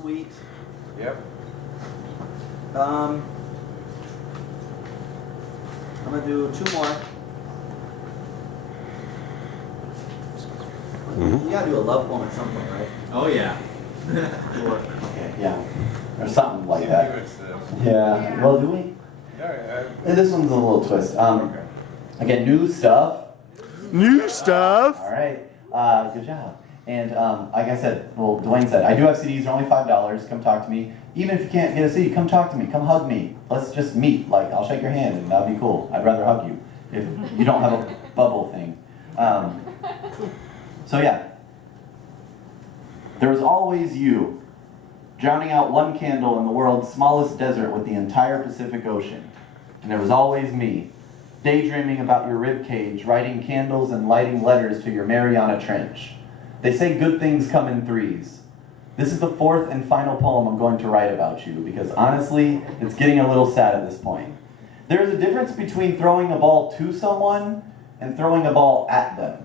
Sweet. Yep. I'm gonna do 2 more. You gotta do a love poem at some point, right? Oh yeah. Okay, yeah. Or something like Give that. us the- Yeah. Well, do we? Yeah, This one's a little twist. okay. Again, new stuff. New stuff. All right. Good job. And like I said, well, Dwayne said, I do have CDs. They're only $5. Come talk to me. Even if you can't get a CD, come talk to me. Come hug me. Let's just meet. Like, I'll shake your hand, and that'd be cool. I'd rather hug you if you don't have a bubble thing. So yeah. There was always you, drowning out one candle in the world's smallest desert with the entire Pacific Ocean. And there was always me, daydreaming about your rib cage, writing candles and lighting letters to your Mariana Trench. They say good things come in threes. This is the 4th and final poem I'm going to write about you, because honestly, it's getting a little sad at this point. There is a difference between throwing a ball to someone and throwing a ball at them.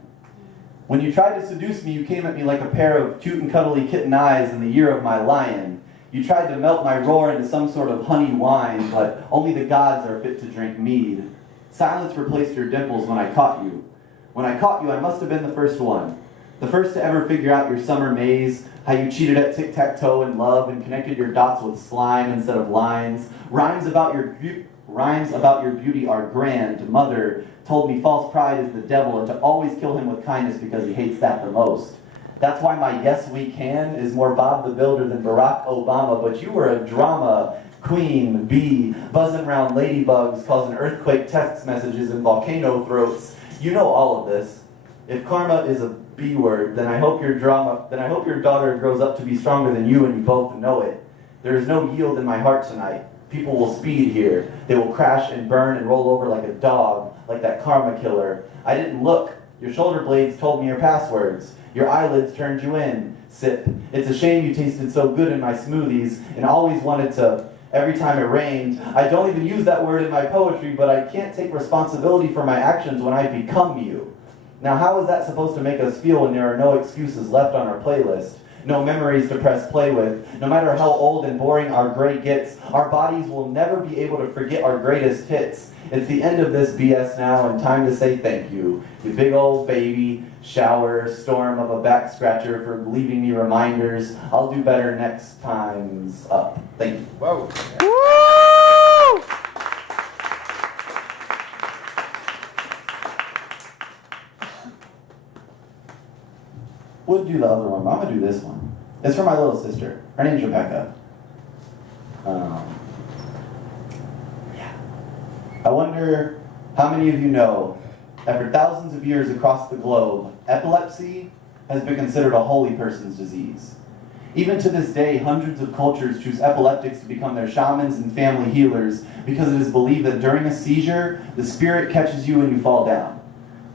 When you tried to seduce me, you came at me like a pair of cute and cuddly kitten eyes in the year of my lion. You tried to melt my roar into some sort of honey wine, but only the gods are fit to drink mead. Silence replaced your dimples when I caught you. When I caught you, I must have been the first one. The first to ever figure out your summer maze, how you cheated at tic-tac-toe in love and connected your dots with slime instead of lines. Rhymes about your beauty are grand. Mother told me false pride is the devil and to always kill him with kindness because he hates that the most. That's why my yes we can is more Bob the Builder than Barack Obama, but you were a drama queen bee, buzzing around ladybugs, causing earthquake text messages and volcano throats. You know all of this. If karma is a B word, then I hope your daughter grows up to be stronger than you and you both know it. There is no yield in my heart tonight. People will speed here. They will crash and burn and roll over like a dog, like that karma killer. I didn't look. Your shoulder blades told me your passwords. Your eyelids turned you in. Sip. It's a shame you tasted so good in my smoothies and always wanted to, every time it rained. I don't even use that word in my poetry, but I can't take responsibility for my actions when I become you. Now, how is that supposed to make us feel when there are no excuses left on our playlist? No memories to press play with. No matter how old and boring our gray gets, our bodies will never be able to forget our greatest hits. It's the end of this BS now and time to say thank you. You big old baby, shower, storm of a back scratcher for leaving me reminders. I'll do better next time's up. Thank you. Whoa. Woo! We'll do the other one, but I'm going to do this one. It's for my little sister. Her name's Rebecca. Yeah. I wonder how many of you know that for thousands of years across the globe, epilepsy has been considered a holy person's disease. Even to this day, hundreds of cultures choose epileptics to become their shamans and family healers because it is believed that during a seizure, the spirit catches you and you fall down.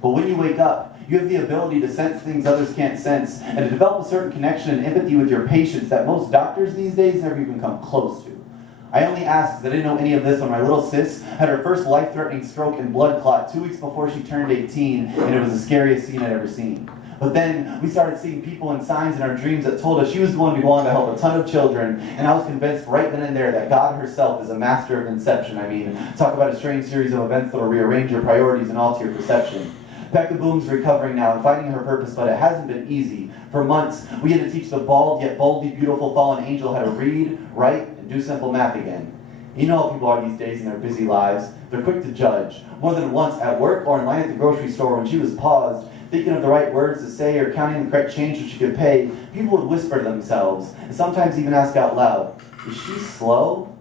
But when you wake up, you have the ability to sense things others can't sense and to develop a certain connection and empathy with your patients that most doctors these days never even come close to. I only ask because I didn't know any of this when my little sis had her first life-threatening stroke and blood clot 2 weeks before she turned 18, and it was the scariest scene I'd ever seen. But then we started seeing people and signs in our dreams that told us she was going to go on to help a ton of children, and I was convinced right then and there that God herself is a master of inception. I mean, talk about a strange series of events that will rearrange your priorities and alter your perception. Becca Boom's recovering now and finding her purpose, but it hasn't been easy. For months, we had to teach the bald yet boldly beautiful fallen angel how to read, write, and do simple math again. You know how people are these days in their busy lives. They're quick to judge. More than once, at work or in line at the grocery store when she was paused, thinking of the right words to say or counting the correct change that she could pay, people would whisper to themselves, and sometimes even ask out loud, "Is she slow?"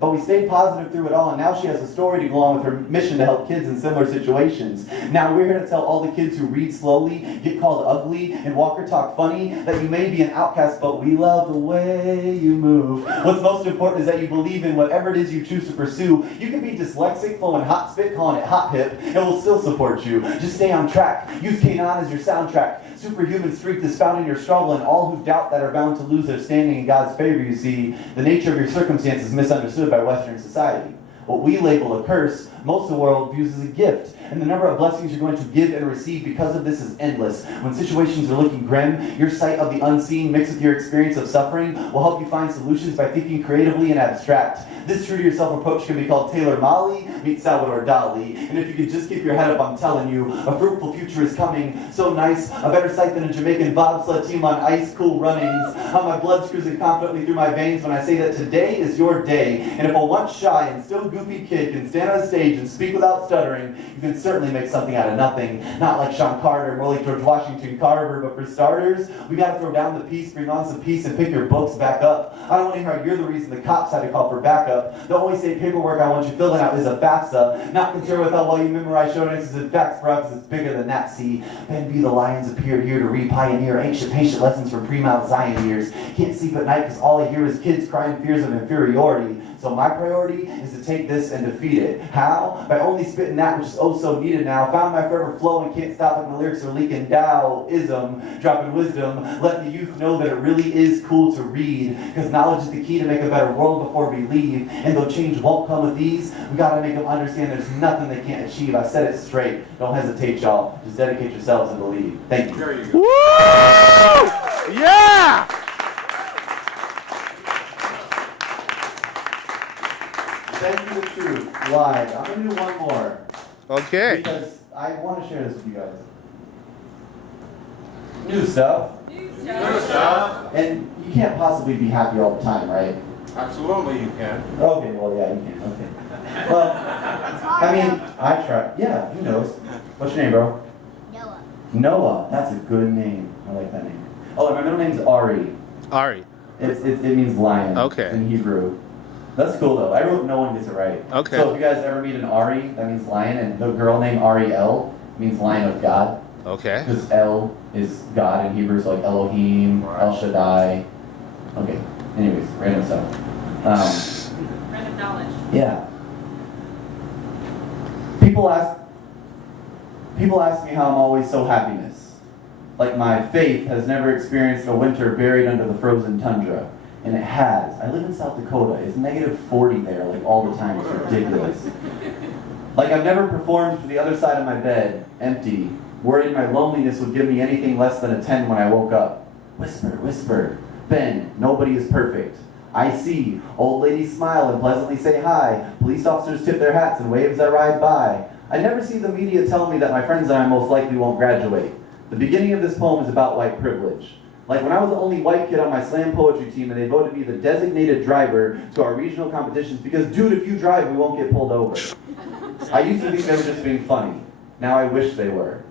But we stayed positive through it all, and now she has a story to go along with her mission to help kids in similar situations. Now we're here to tell all the kids who read slowly, get called ugly, and walk or talk funny that you may be an outcast, but we love the way you move. What's most important is that you believe in whatever it is you choose to pursue. You can be dyslexic, flowing hot spit, calling it hop hip, and we'll still support you. Just stay on track. Use K9 as your soundtrack. Superhuman strength is found in your struggle, and all who doubt that are bound to lose their standing in God's favor. You see, the nature of your circumstance is misunderstood by Western society. What we label a curse, most of the world views as a gift. And the number of blessings you're going to give and receive because of this is endless. When situations are looking grim, your sight of the unseen mixed with your experience of suffering will help you find solutions by thinking creatively and abstract. This true-to-yourself approach can be called Taylor Mali meets Salvador Dali. And if you could just keep your head up, I'm telling you, a fruitful future is coming. So nice, a better sight than a Jamaican bobsled team on ice cool runnings. How my blood's cruising confidently through my veins when I say that today is your day. And if a once shy and still goofy kid can stand on a stage and speak without stuttering, you can certainly make something out of nothing. Not like Sean Carter, more like George Washington Carver, but for starters, we gotta throw down the piece, bring on some peace, and pick your books back up. I don't want to hear how you're the reason the cops had to call for backup. The only state paperwork I want you filling out is a FAFSA. Not concerned with how well you memorize show notes and facts, bro, because it's bigger than that. See, Ben B. the Lions appeared here to re-pioneer ancient patient lessons from pre-Mount Zion years. Can't sleep at night because all I hear is kids crying fears of inferiority. So my priority is to take this and defeat it. How? By only spitting that which is oh so needed now. Found my forever flow and can't stop like my lyrics are leaking Taoism, dropping wisdom, letting the youth know that it really is cool to read. Because knowledge is the key to make a better world before we leave. And though change won't come with ease, we gotta make them understand there's nothing they can't achieve. I said it straight. Don't hesitate, y'all. Just dedicate yourselves and believe. Thank you. There you go. Woo! Yeah! Thank you, the truth. Live. I'm gonna do one more. Okay. Because I want to share this with you guys. New stuff. Good stuff. And you can't possibly be happy all the time, right? Absolutely you can. Okay, well, yeah, you can. Okay. Well, I mean, I try. Yeah, who knows? What's your name, bro? Noah. Noah. That's a good name. I like that name. Oh, my middle name's Ari. Ari. It means lion. Okay. In Hebrew. That's cool, though. I wrote no one gets it right. Okay. So if you guys ever meet an Ari, that means lion, and the girl named Ariel means lion of God. Okay. Because El is God in Hebrew, so like Elohim, El Shaddai. Okay. Anyways, random stuff. Random knowledge. Yeah. People ask me how I'm always so happiness. Like my faith has never experienced a winter buried under the frozen tundra. And it has. I live in South Dakota. It's -40 there, like all the time. It's ridiculous. Like I've never performed for the other side of my bed, empty, worried my loneliness would give me anything less than a 10 when I woke up. Whisper, whisper. Ben, nobody is perfect. I see. Old ladies smile and pleasantly say hi. Police officers tip their hats and wave as I ride by. I never see the media tell me that my friends and I most likely won't graduate. The beginning of this poem is about white privilege. Like when I was the only white kid on my slam poetry team and they voted me the designated driver to our regional competitions because, dude, if you drive, we won't get pulled over. I used to think they were just being funny. Now I wish they were.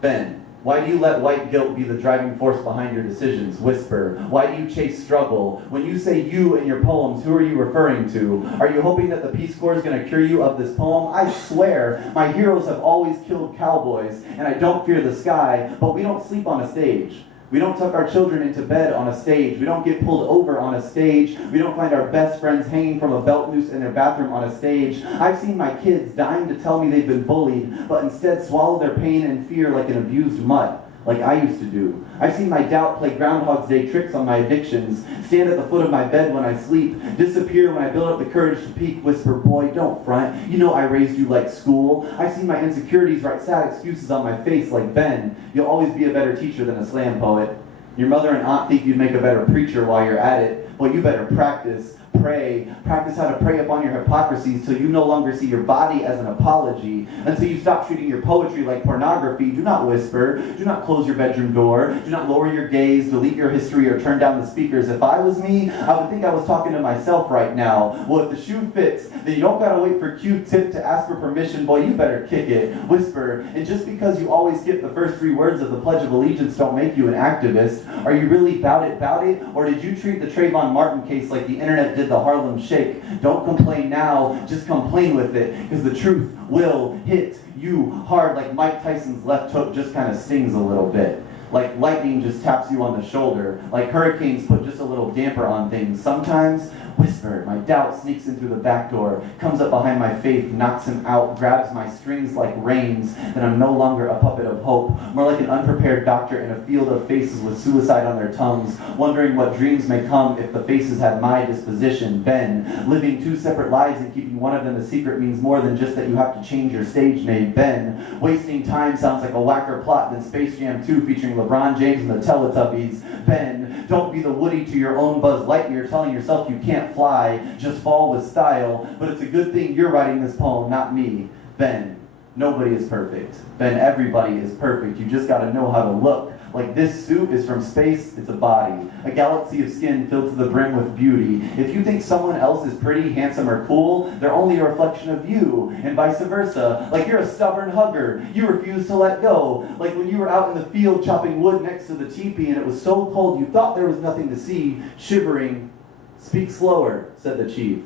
Ben, why do you let white guilt be the driving force behind your decisions? Whisper. Why do you chase struggle? When you say you in your poems, who are you referring to? Are you hoping that the Peace Corps is going to cure you of this poem? I swear, my heroes have always killed cowboys, and I don't fear the sky, but we don't sleep on a stage. We don't tuck our children into bed on a stage. We don't get pulled over on a stage. We don't find our best friends hanging from a belt noose in their bathroom on a stage. I've seen my kids dying to tell me they've been bullied, but instead swallow their pain and fear like an abused mutt, like I used to do. I've seen my doubt play Groundhog's Day tricks on my addictions, stand at the foot of my bed when I sleep, disappear when I build up the courage to peek, whisper, boy, don't front. You know I raised you like school. I've seen my insecurities write sad excuses on my face like Ben. You'll always be a better teacher than a slam poet. Your mother and aunt think you'd make a better preacher while you're at it. Well, you better practice. Pray. Practice how to prey upon your hypocrisies till you no longer see your body as an apology. Until you stop treating your poetry like pornography. Do not whisper. Do not close your bedroom door. Do not lower your gaze, delete your history, or turn down the speakers. If I was me, I would think I was talking to myself right now. Well, if the shoe fits, then you don't gotta wait for Q-tip to ask for permission. Boy, you better kick it. Whisper. And just because you always skip the first 3 words of the Pledge of Allegiance don't make you an activist. Are you really bout it? Or did you treat the Trayvon Martin case like the internet did the Harlem Shake? Don't complain now, just complain with it, because the truth will hit you hard like Mike Tyson's left hook just kind of stings a little bit. like lightning just taps you on the shoulder, like hurricanes put just a little damper on things. Sometimes, whisper, my doubt sneaks in through the back door, comes up behind my faith, knocks him out, grabs my strings like reins, then I'm no longer a puppet of hope, more like an unprepared doctor in a field of faces with suicide on their tongues, wondering what dreams may come if the faces had my disposition. Ben, living two separate lives and keeping one of them a secret means more than just that you have to change your stage name. Ben, wasting time sounds like a whacker plot than Space Jam 2 featuring LeBron James and the Teletubbies. Ben, don't be the Woody to your own Buzz Lightyear telling yourself you can't fly, just fall with style, but it's a good thing you're writing this poem, not me. Ben, nobody is perfect. Ben, everybody is perfect. You just gotta know how to look. Like this suit is from space, it's a body. A galaxy of skin filled to the brim with beauty. If you think someone else is pretty, handsome, or cool, they're only a reflection of you, and vice versa. Like you're a stubborn hugger, you refuse to let go. Like when you were out in the field chopping wood next to the teepee and it was so cold you thought there was nothing to see, shivering. Speak slower, said the chief.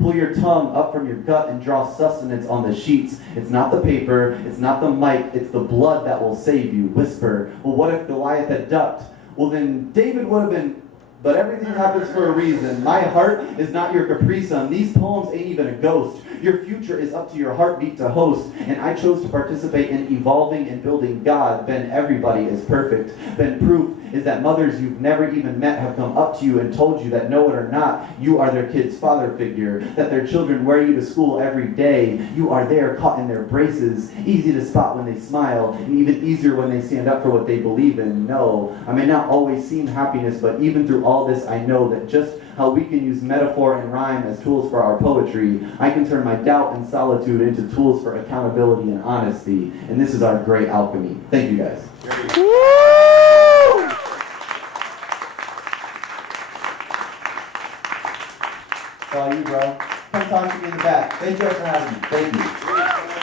Pull your tongue up from your gut and draw sustenance on the sheets. It's not the paper, it's not the mic, it's the blood that will save you. Whisper, well, what if Goliath had ducked? Well, then David would have been, but everything happens for a reason. My heart is not your Capri Sun. These poems ain't even a ghost. Your future is up to your heartbeat to host, and I chose to participate in evolving and building God. Ben, everybody is perfect. Ben, proof is that mothers you've never even met have come up to you and told you that know it or not, you are their kid's father figure, that their children wear you to school every day. You are there caught in their braces, easy to spot when they smile, and even easier when they stand up for what they believe in. No, I may not always seem happiness, but even through all this, I know that just how we can use metaphor and rhyme as tools for our poetry, I can turn my doubt and solitude into tools for accountability and honesty. And this is our great alchemy. Thank you guys. It's all you, bro. Come talk to me in the back. Thank you guys for having me. Thank you.